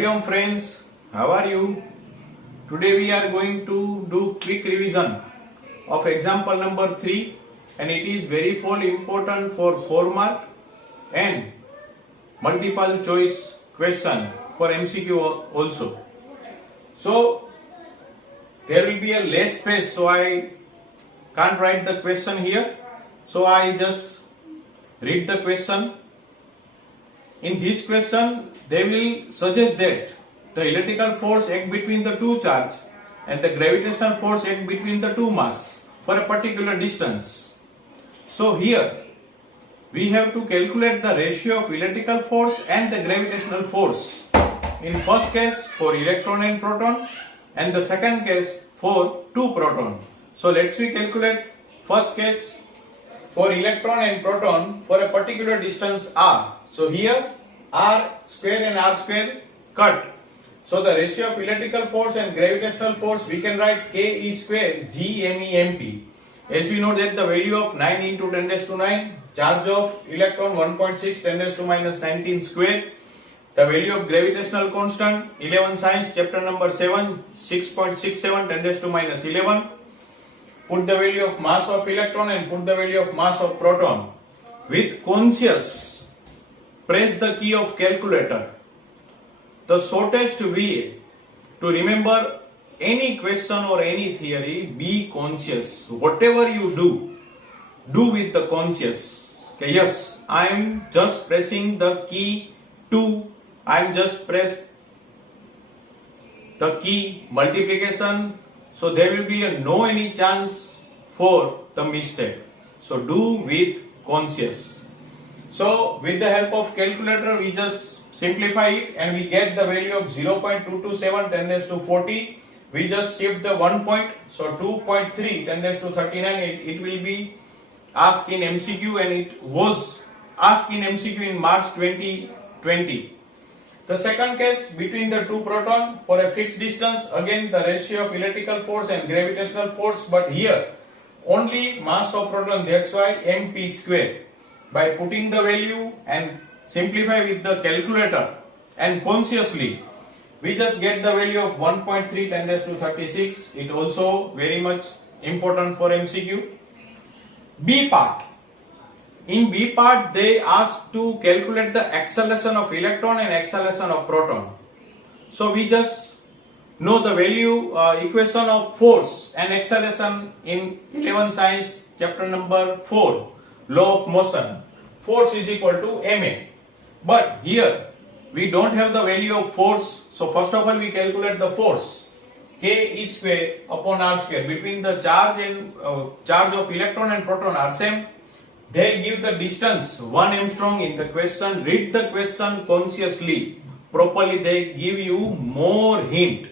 Hari Om friends, how are you? Today we are going to do quick revision of example number 3 and it is very important for 4 mark and multiple choice question for MCQ also. So there will be a less space, so I can't write the question here. So I just read the question. In this question, they will suggest that the electrical force acts between the two charges and the gravitational force acts between the two mass for a particular distance. So here we have to calculate the ratio of electrical force and the gravitational force. In first case for electron and proton and the second case for two proton. So let's we calculate first case for electron and proton for a particular distance r. So here r square and r square cut. So the ratio of electrical force and gravitational force we can write K E square G M E M P. As we know that the value of 9 into 10 raised to 9, charge of electron 1.6 10 raised to minus 19 square. The value of gravitational constant 11 science chapter number 7 6.67 10 raised to minus 11. Put the value of mass of electron and put the value of mass of proton. With conscious, press the key of calculator. The shortest way to remember any question or any theory, be conscious. Whatever you do with the conscious. Okay, yes, I am just pressing the key to, I am just press the key multiplication. So there will be no any chance for the mistake. So do with conscious. So with the help of calculator we just simplify it and we get the value of 0.227 10 raised to 40. We just shift the 1 point. So 2.3 10 raised to 39. It will be asked in MCQ and it was asked in MCQ in March 2020. The second case between the two proton for a fixed distance, again the ratio of electrical force and gravitational force, but here only mass of proton, that's why mp square. By putting the value and simplify with the calculator and consciously, we just get the value of 1.3 10 raised to 36. It also very much important for MCQ. B part. In B part, they ask to calculate the acceleration of electron and acceleration of proton. So we just know the value equation of force and acceleration in 11 science chapter number 4, law of motion. Force is equal to ma. But here we don't have the value of force. So first of all we calculate the force. K E square upon r square. Between the charge and charge of electron and proton are same. They give the distance 1 angstrom in the question. Read the question consciously. Properly they give you more hint.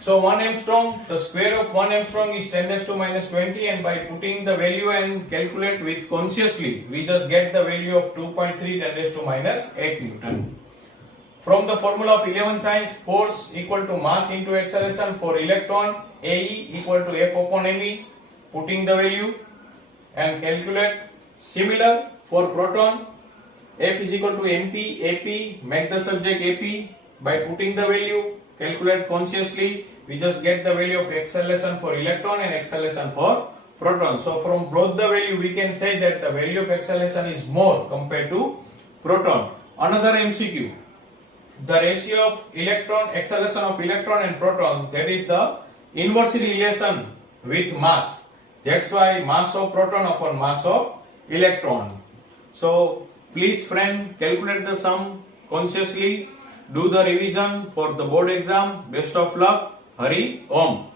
So 1 angstrom, the square of 1 angstrom is 10 raised to minus 20 and by putting the value and calculate with consciously, we just get the value of 2.3 10 raised to minus 8 Newton. From the formula of 11 science, force equal to mass into acceleration for electron, AE equal to F upon ME, putting the value and calculate. Similar for proton, F is equal to MP, AP, make the subject AP. By putting the value, calculate consciously, we just get the value of acceleration for electron and acceleration for proton. So from both the value, we can say that the value of acceleration is more compared to proton. Another MCQ, the ratio of electron, acceleration of electron and proton, that is the inverse relation with mass. That's why mass of proton upon mass of electron. So please friend, calculate the sum consciously. Do the revision for the board exam. Best of luck. Hari Om.